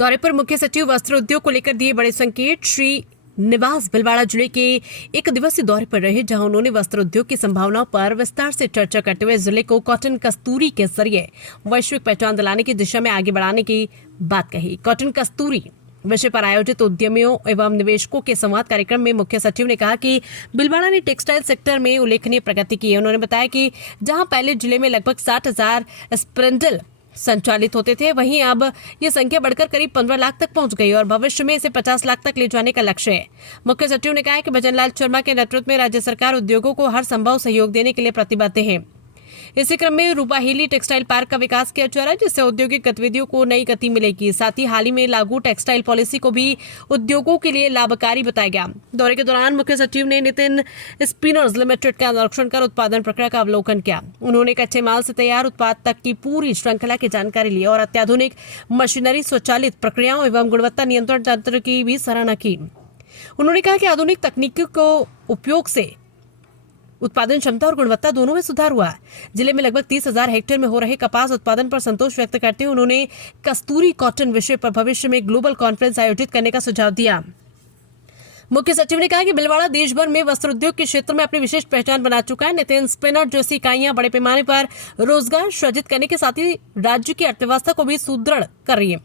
दौरे पर मुख्य सचिव वस्त्र उद्योग को लेकर दिए बड़े संकेत। श्री निवास भिलवाड़ा जिले के एक दिवसीय दौरे पर रहे, जहां उन्होंने वस्त्र उद्योग की संभावनाओं पर विस्तार से चर्चा करते हुए जिले को कॉटन कस्तूरी के जरिए वैश्विक पहचान दिलाने की दिशा में आगे बढ़ाने की बात कही। कॉटन कस्तूरी विषय पर आयोजित उद्यमियों एवं निवेशकों के संवाद कार्यक्रम में मुख्य सचिव ने कहा कि भिलवाड़ा ने टेक्सटाइल सेक्टर में उल्लेखनीय प्रगति की है। उन्होंने बताया कि जहां पहले जिले में लगभग 60,000 स्प्रिंडल संचालित होते थे, वहीं अब ये संख्या बढ़कर करीब 15 लाख तक पहुंच गई और भविष्य में इसे 50 लाख तक ले जाने का लक्ष्य है। मुख्य सचिव ने कहा कि भजनलाल शर्मा के नेतृत्व में राज्य सरकार उद्योगों को हर संभव सहयोग देने के लिए प्रतिबद्ध है। इसी क्रम में रूपाहेली टेक्सटाइल पार्क का विकास किया जा रहा है, जिससे औद्योगिक गतिविधियों को नई गति मिलेगी। साथ ही हाल ही में लागू टेक्सटाइल पॉलिसी को भी उद्योगों के लिए लाभकारी बताया गया। दौरे के दौरान मुख्य सचिव ने नितिन स्पिनर्स लिमिटेड का निरीक्षण कर उत्पादन प्रक्रिया का अवलोकन किया। उन्होंने कच्चे माल से तैयार उत्पाद तक की पूरी श्रृंखला की जानकारी ली और अत्याधुनिक मशीनरी, स्वचालित प्रक्रियाओं एवं गुणवत्ता नियंत्रण तंत्र की भी सराहना की। उन्होंने कहा कि आधुनिक तकनीकों को उपयोग से उत्पादन क्षमता और गुणवत्ता दोनों में सुधार हुआ। जिले में लगभग 30,000 हेक्टेयर में हो रहे कपास उत्पादन पर संतोष व्यक्त करते हुए उन्होंने कस्तूरी कॉटन विषय पर भविष्य में ग्लोबल कॉन्फ्रेंस आयोजित करने का सुझाव दिया। मुख्य सचिव ने कहा कि भिलवाड़ा देश भर में वस्त्र उद्योग के क्षेत्र में अपनी विशेष पहचान बना चुका है। नितिन स्पिनर जैसी इकाइयां बड़े पैमाने पर रोजगार सृजित करने के साथ ही राज्य की अर्थव्यवस्था को भी सुदृढ़ कर रही है।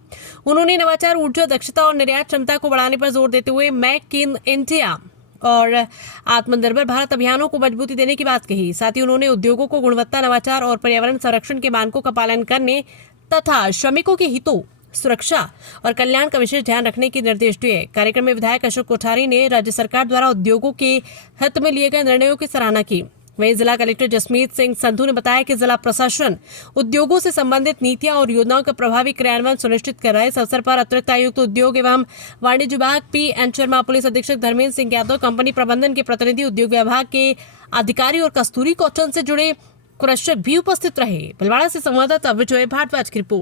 उन्होंने नवाचार, ऊर्जा दक्षता और निर्यात क्षमता को बढ़ाने पर जोर देते हुए मेक इन इंडिया और आत्मनिर्भर भारत अभियानों को मजबूती देने की बात कही। साथ ही उन्होंने उद्योगों को गुणवत्ता, नवाचार और पर्यावरण संरक्षण के मानकों का पालन करने तथा श्रमिकों के हितों, सुरक्षा और कल्याण का विशेष ध्यान रखने के निर्देश दिए। कार्यक्रम में विधायक अशोक कोठारी ने राज्य सरकार द्वारा उद्योगों के हित में लिए गए निर्णयों की सराहना की। वहीं जिला कलेक्टर जसमीत सिंह संधू ने बताया कि जिला प्रशासन उद्योगों से संबंधित नीतियां और योजनाओं का प्रभावी क्रियान्वयन सुनिश्चित कर रहा है। इस अवसर पर अतिरिक्त आयुक्त उद्योग एवं वाणिज्य विभाग P.N. शर्मा, पुलिस अधीक्षक धर्मेंद्र सिंह यादव, कंपनी प्रबंधन के प्रतिनिधि, उद्योग विभाग के अधिकारी और कस्तूरी कॉटन से जुड़े कृषक भी उपस्थित रहे। भिलवाड़ा से संवाददाता विजय भारद्वाज की रिपोर्ट।